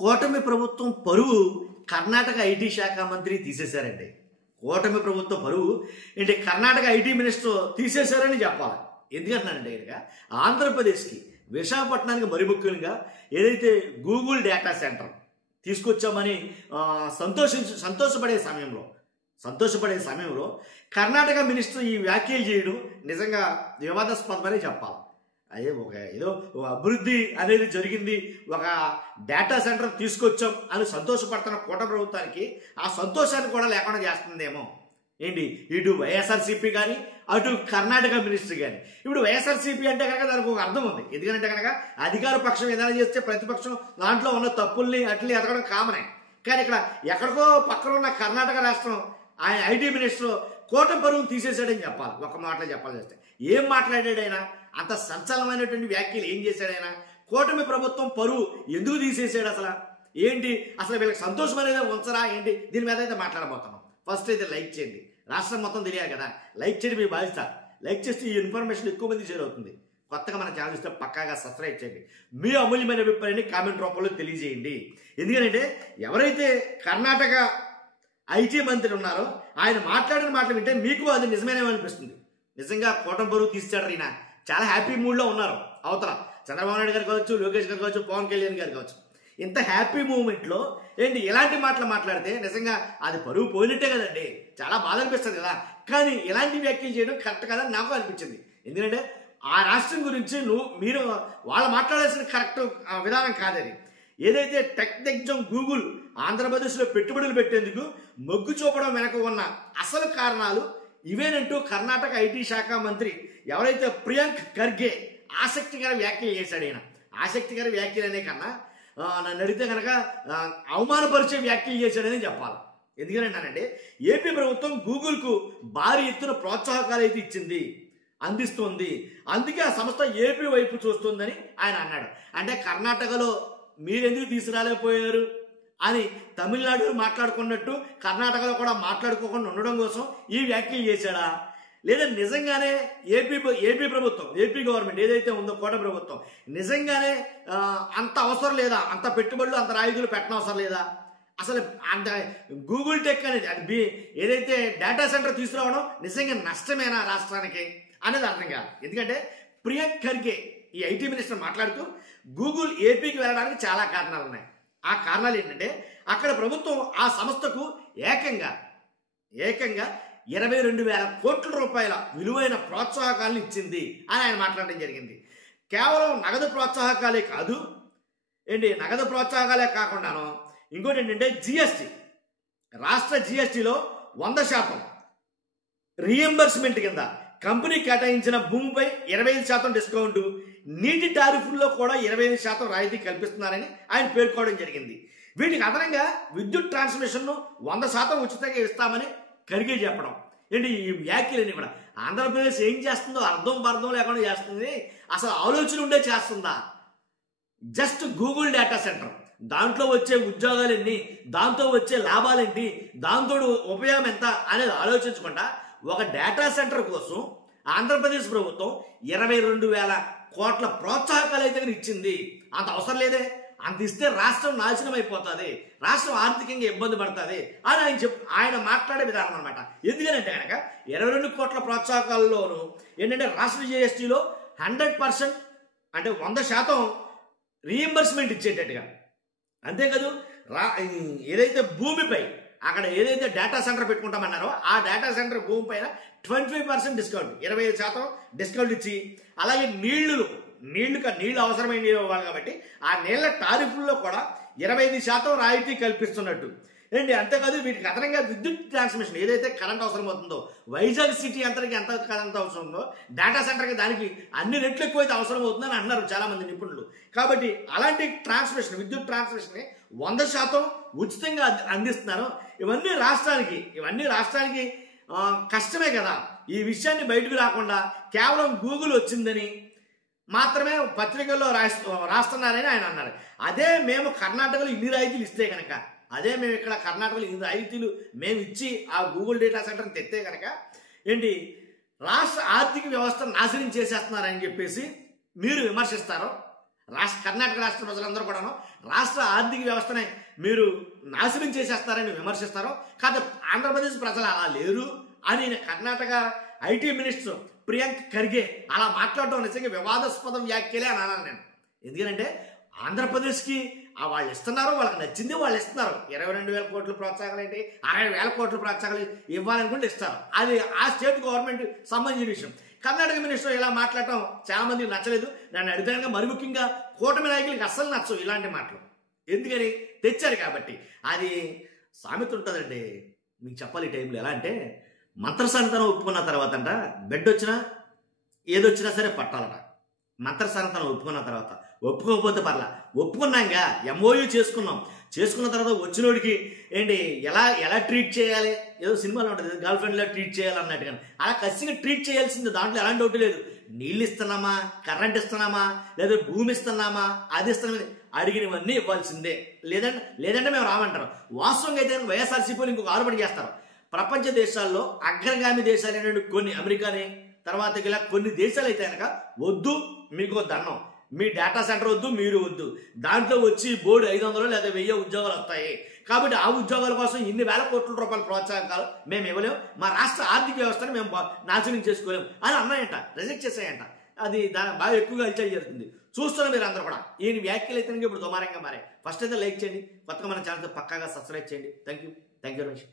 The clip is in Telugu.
కూటమి ప్రభుత్వం పరువు కర్ణాటక ఐటీ శాఖ మంత్రి తీసేశారండి. కూటమి ప్రభుత్వ పరువు ఏంటి కర్ణాటక ఐటీ మినిస్టర్ తీసేశారని చెప్పాలి. ఎందుకంటున్నానంటే కనుక ఆంధ్రప్రదేశ్కి విశాఖపట్నానికి మరి ముఖ్యంగా ఏదైతే గూగుల్ డేటా సెంటర్ తీసుకొచ్చామని సంతోషపడే సమయంలో కర్ణాటక మినిస్టర్ ఈ వ్యాఖ్యలు చేయడం నిజంగా వివాదాస్పదమని చెప్పాలి. అదే ఏదో అభివృద్ధి అనేది జరిగింది, ఒక డేటా సెంటర్ తీసుకొచ్చాం అని సంతోషపడుతున్న కూటమి ప్రభుత్వానికి ఆ సంతోషాన్ని కూడా లేకుండా చేస్తుందేమో ఏంటి ఇటు వైఎస్ఆర్సీపీ కానీ అటు కర్ణాటక మినిస్టర్ కానీ. ఇప్పుడు వైఎస్ఆర్సీపీ అంటే కనుక దానికి ఒక అర్థం ఉంది. ఎందుకంటే కనుక అధికార పక్షం ఏదైనా చేస్తే ప్రతిపక్షం దాంట్లో ఉన్న తప్పుల్ని అట్లని ఎతకడం కామనే. కానీ ఇక్కడ ఎక్కడికో పక్కన ఉన్న కర్ణాటక రాష్ట్రం ఆయన ఐటీ మినిస్టర్ కూటమి పరువును తీసేసాడని చెప్పాలి. ఒక మాటలో చెప్పాలి చేస్తే ఏం మాట్లాడాడైనా, అంత సంచలనమైనటువంటి వ్యాఖ్యలు ఏం చేశాడైనా, కూటమి ప్రభుత్వం పరువు ఎందుకు తీసేసాడు, అసలు వీళ్ళకి సంతోషం అనేది ఉంచరా ఏంటి, దీని మీద అయితే మాట్లాడబోతున్నాం. ఫస్ట్ అయితే లైక్ చేయండి, రాష్ట్రం మొత్తం తెలియాలి కదా, లైక్ చేయండి, మీ బాధ్యత. లైక్ చేస్తే ఈ ఇన్ఫర్మేషన్ ఎక్కువ మంది షేర్ అవుతుంది. కొత్తగా మన ఛానల్ ఇస్తే పక్కాగా సబ్స్క్రైబ్ చేయండి, మీ అమూల్యమైన అభిప్రాయాన్ని కామెంట్ రూపంలో తెలియజేయండి. ఎందుకంటే ఎవరైతే కర్ణాటక ఐటీ మంత్రి ఉన్నారో ఆయన మాట్లాడిన మాటలు వింటే మీకు అది నిజమేనేమనిపిస్తుంది. నిజంగా కూటమి పరువు తీసాడు ఈయన, చాలా హ్యాపీ మూడ్లో ఉన్నారు. అవతల చంద్రబాబు నాయుడు గారు కావచ్చు, లోకేష్ గారు కావచ్చు, పవన్ కళ్యాణ్ గారు కావచ్చు. ఇంత హ్యాపీ మూమెంట్లో ఏంటి ఇలాంటి మాటలు మాట్లాడితే నిజంగా అది పరువు పోయినట్టే కదండి, చాలా బాధ అనిపిస్తుంది కదా. కానీ ఇలాంటి వ్యాఖ్యలు చేయడం కరెక్ట్ కాదని నాకు అనిపించింది. ఎందుకంటే ఆ రాష్ట్రం గురించి మీరు వాళ్ళు మాట్లాడాల్సిన కరెక్ట్ విధానం కాదని. ఏదైతే టెక్ దిగ్గజం గూగుల్ ఆంధ్రప్రదేశ్లో పెట్టుబడులు పెట్టేందుకు మొగ్గు చూపడం వెనక ఉన్న అసలు కారణాలు ఇవేనంటూ కర్ణాటక ఐటీ శాఖ మంత్రి ఎవరైతే ప్రియాంక్ ఖర్గే ఆసక్తికర వ్యాఖ్యలు చేశాడు. ఆయన ఆసక్తికర వ్యాఖ్యలు అనే కన్నా నన్ను అడిగితే కనుక అవమానపరిచే వ్యాఖ్యలు చేశాడని చెప్పాలి. ఎందుకంటే ఏపీ ప్రభుత్వం గూగుల్కు భారీ ఎత్తున ప్రోత్సాహకాలు అయితే అందిస్తుంది, అందుకే ఆ సంస్థ ఏపీ వైపు చూస్తుందని ఆయన అన్నాడు. అంటే కర్ణాటకలో మీరెందుకు తీసుకురాలేకపోయారు అని తమిళనాడు మాట్లాడుకున్నట్టు కర్ణాటకలో కూడా మాట్లాడుకోకుండా ఉండడం కోసం ఈ వ్యాఖ్యలు చేశాడా, లేదా నిజంగానే ఏపీ ప్రభుత్వం, ఏపీ గవర్నమెంట్ ఏదైతే ఉందో కూటమి ప్రభుత్వం నిజంగానే అంత అవసరం లేదా, అంత పెట్టుబడులు అంత రాయితీలు పెట్టనవసరం లేదా, అసలు అంత గూగుల్ టెక్ అనేది అది ఏదైతే డేటా సెంటర్ తీసుకురావడం నిజంగా నష్టమేనా రాష్ట్రానికి అనేది అర్థం కాదు. ఎందుకంటే ప్రియాంక్ ఖర్గే ఈ ఐటీ మినిస్టర్ మాట్లాడుతూ గూగుల్ ఏపీకి వెళ్ళడానికి చాలా కారణాలు ఉన్నాయి. ఆ కారణాలు ఏంటంటే అక్కడ ప్రభుత్వం ఆ సంస్థకు ఏకంగా 22,000 కోట్ల రూపాయల విలువైన ప్రోత్సాహకాలను ఇచ్చింది అని ఆయన మాట్లాడడం జరిగింది. కేవలం నగదు ప్రోత్సాహకాలే కాదు నగదు ప్రోత్సాహకాలే కాకుండాను ఇంకోటి ఏంటంటే జిఎస్టీ, రాష్ట్ర జిఎస్టీలో 100% రీఎంబర్స్మెంట్ కింద కంపెనీ కేటాయించిన భూమిపై 25% డిస్కౌంట్, నీటి టారిఫ్ల్లో కూడా 25% రాయితీ కల్పిస్తున్నారని ఆయన పేర్కోవడం జరిగింది. వీటికి అదనంగా విద్యుత్ ట్రాన్స్మిషన్ను 100% ఉచితంగా ఇస్తామని ఖర్గే చెప్పడం. ఈ వ్యాఖ్యలన్నీ కూడా ఆంధ్రప్రదేశ్ ఏం చేస్తుందో అర్థం లేకుండా చేస్తుంది, అసలు ఆలోచన ఉండే చేస్తుందా? జస్ట్ గూగుల్ డేటా సెంటర్, దాంట్లో వచ్చే ఉద్యోగాలెన్ని, దాంతో వచ్చే లాభాలేంటి, దాంతో ఉపయోగం ఎంత అనేది ఆలోచించకుండా ఒక డేటా సెంటర్ కోసం ఆంధ్రప్రదేశ్ ప్రభుత్వం 22,000 కోట్ల ప్రోత్సాహకాలు అయితే ఇచ్చింది. అంత అవసరం లేదే, అంత ఇస్తే రాష్ట్రం నాశనం అయిపోతుంది, రాష్ట్రం ఆర్థికంగా ఇబ్బంది పడుతుంది అని ఆయన మాట్లాడే విధానం అనమాట. ఎందుకంటే కనుక 22 కోట్ల ప్రోత్సాహకాల్లోనూ రాష్ట్ర జిఎస్టీలో 100% అంటే 100% రీఎంబర్స్మెంట్ ఇచ్చేటట్టుగా, అంతేకాదు ఏదైతే భూమిపై అక్కడ ఏదైతే డేటా సెంటర్ పెట్టుకుంటామన్నారో ఆ డేటా సెంటర్ భూమి పైన 25% డిస్కౌంట్, 25% డిస్కౌంట్ ఇచ్చి, అలాగే నీళ్లు అవసరమైన నీళ్ళు ఇవ్వాలి కాబట్టి ఆ నీళ్ల టారిఫ్ల్లో కూడా 25% రాయితీ కల్పిస్తున్నట్టు అంతేకాదు వీటికి అదనంగా విద్యుత్ ట్రాన్స్మిషన్ ఏదైతే కరెంట్ అవసరం అవుతుందో, వైజాగ్ సిటీ అంతటికి ఎంత కరెంట్ అవసరం ఉందో డేటా సెంటర్కి దానికి అన్ని రెట్లు ఎక్కువైతే అవసరం అవుతుందని అన్నారు చాలా మంది నిపుణులు. కాబట్టి అలాంటి విద్యుత్ ట్రాన్స్మిషన్ 100% ఉచితంగా అందిస్తున్నారు. ఇవన్నీ రాష్ట్రానికి కష్టమే కదా. ఈ విషయాన్ని బయటకు రాకుండా కేవలం గూగుల్ వచ్చిందని మాత్రమే పత్రికల్లో రాస్తున్నారని ఆయన అన్నారు. అదే మేము కర్ణాటకలో ఇన్ని రాయితీలు ఇస్తే కనుక, అదే మేము ఇక్కడ కర్ణాటకలో ఇన్ని రాయితీలు మేము ఇచ్చి ఆ గూగుల్ డేటా సెంటర్ని తెస్తే కనుక రాష్ట్ర ఆర్థిక వ్యవస్థను నాశనం చేసేస్తున్నారని చెప్పేసి మీరు విమర్శిస్తారో, కర్ణాటక రాష్ట్ర ప్రజలందరూ కూడాను రాష్ట్ర ఆర్థిక వ్యవస్థని మీరు నాశనం చేసేస్తారని విమర్శిస్తారు. కాదు ఆంధ్రప్రదేశ్ ప్రజలు అలా లేరు అని కర్ణాటక ఐటీ మినిస్టర్ ప్రియాంక్ ఖర్గే అలా మాట్లాడటం నిజంగా వివాదాస్పద వ్యాఖ్యలే అని అన్నాను నేను. ఎందుకంటే ఆంధ్రప్రదేశ్కి వాళ్ళు ఇస్తున్నారు, వాళ్ళకి నచ్చింది వాళ్ళు ఇస్తున్నారు. 22,000 కోట్ల ప్రోత్సాహాలు ఏంటి, 60,000 కోట్ల ప్రోత్సాహాలు ఇవ్వాలనుకుంటే ఇస్తారు. అది ఆ స్టేట్ గవర్నమెంట్ సంబంధించిన విషయం. కర్ణాటక మినిస్టర్ ఇలా మాట్లాడటం చాలా మందికి నచ్చలేదు. నన్ను అడిగితే మరి ముఖ్యంగా కూటమి నాయకులకి అస్సలు నచ్చవు ఇలాంటి మాటలు. ఎందుకని తెచ్చారు కాబట్టి. అది సామెత ఉంటుందండి, మీకు చెప్పాలి ఈ టైంలో. ఎలా అంటే మంత్రసానితనం ఒప్పుకున్న తర్వాత అంట బెడ్ వచ్చినా ఏదొచ్చినా సరే పట్టాలట. మంత్రసానితనం ఒప్పుకున్న తర్వాత, ఒప్పుకోకపోతే పర్లా, ఒప్పుకున్నాక ఎంఓయూ చేసుకున్న తర్వాత వచ్చినోడికి ఏంటి ఎలా ట్రీట్ చేయాలి, ఏదో సినిమాలో ఉంటుంది గర్ల్ ఫ్రెండ్లా ట్రీట్ చేయాలి అన్నట్టుగా అలా ఖచ్చితంగా ట్రీట్ చేయాల్సింది. దాంట్లో ఎలాంటి డౌట్ లేదు. నీళ్ళు ఇస్తున్నామా, కరెంట్ ఇస్తున్నామా, లేదా భూమి ఇస్తున్నామా, అది ఇస్తున్నామని అడిగినవన్నీ ఇవ్వాల్సిందే. లేదంటే మేము రామంటారు. వాస్తవంగా అయితే వైఎస్ఆర్సీపీని ఇంకొక ఆరుబడి చేస్తారు. ప్రపంచ దేశాల్లో అగ్రగామి దేశాలైన కొన్ని అమెరికాని తర్వాత ఇలా కొన్ని దేశాలు అయితే కనుక వద్దు మీకు దండం, మీ డేటా సెంటర్ వద్దు, మీరు వద్దు, దాంట్లో వచ్చి బోర్డు 500 లేదా 1000 ఉద్యోగాలు వస్తాయి కాబట్టి ఆ ఉద్యోగాల కోసం ఇన్ని వేల కోట్ల రూపాయల ప్రోత్సాహకాలు మేము ఇవ్వలేము, మా రాష్ట్ర ఆర్థిక వ్యవస్థను మేము నాశనం చేసుకోలేము అని అన్నాయంట, రిజెక్ట్ చేసాయంట. అది బాగా ఎక్కువగా హల్చల్ జరుగుతుంది. చూస్తున్నారు మీరు అందరూ కూడా. ఈయన వ్యాఖ్యలు అయితే ఇప్పుడు దుమారంగా మారాయి. ఫస్ట్ అయితే లైక్ చేయండి, కొత్తగా మన ఛానల్ పక్కాగా సబ్స్క్రైబ్ చేయండి. Thank you very much.